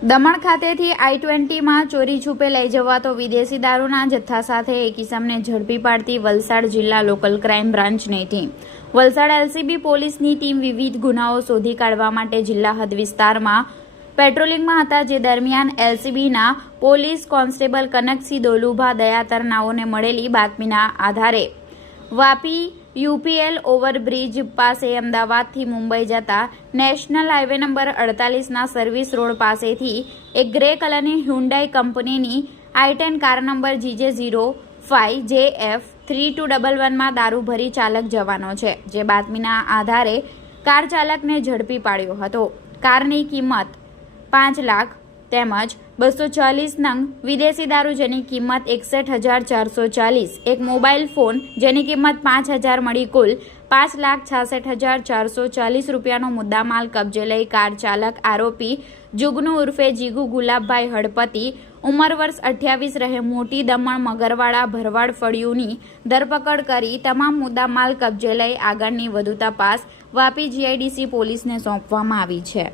દમણ ખાતેથી આઈ ટ્વેન્ટીમાં ચોરી છૂપે લઈ જવાતો વિદેશી દારૂના જથ્થા સાથે એક ઇસમને ઝડપી પાડતી વલસાડ જિલ્લા લોકલ ક્રાઇમ બ્રાન્ચની ટીમ. વલસાડ એલસીબી પોલીસની ટીમ વિવિધ ગુનાઓ શોધી કાઢવા માટે જિલ્લા હદ વિસ્તારમાં પેટ્રોલિંગમાં હતા, જે દરમિયાન એલસીબીના પોલીસ કોન્સ્ટેબલ કનકસિંહ દોલુભા દયાતર નાઓને મળેલી બાતમીના આધારે. વાપી યુપીએલ ઓવરબ્રિજ પાસે અમદાવાદથી મુંબઈ જતા નેશનલ હાઈવે નંબર અડતાલીસના સર્વિસ રોડ પાસેથી એક ગ્રે કલરની હ્યુન્ડાઈ કંપનીની i ten car number GJ zero five J F three two double વનમાં દારૂ ભરી ચાલક જવાનો છે, જે બાતમીના આધારે કાર ચાલકને ઝડપી પાડ્યો હતો. કારની કિંમત પાંચ લાખ તેમજ બસો ચાલીસ નંગ વિદેશી દારૂ જેની કિંમત એકસઠ હજાર ચારસો ચાલીસ. એક મોબાઈલ ફોન જેની કિંમત પાંચ હજાર મળી કુલ પાંચ લાખ છાસઠ હજાર ચારસો ચાલીસ રૂપિયાનો મુદ્દામાલ કબજે લઈ કાર ચાલક આરોપી જુગનુ ઉર્ફે જીગુ ગુલાબભાઈ હળપતિ ઉંમર વર્ષ અઠ્યાવીસ રહે, મોટી દમણ મગરવાડા ભરવાડ ફળિયુની ધરપકડ કરી તમામ મુદ્દામાલ કબજે લઈ આગળની વધુ તપાસ વાપી જીઆઈડીસી પોલીસને સોંપવામાં આવી છે.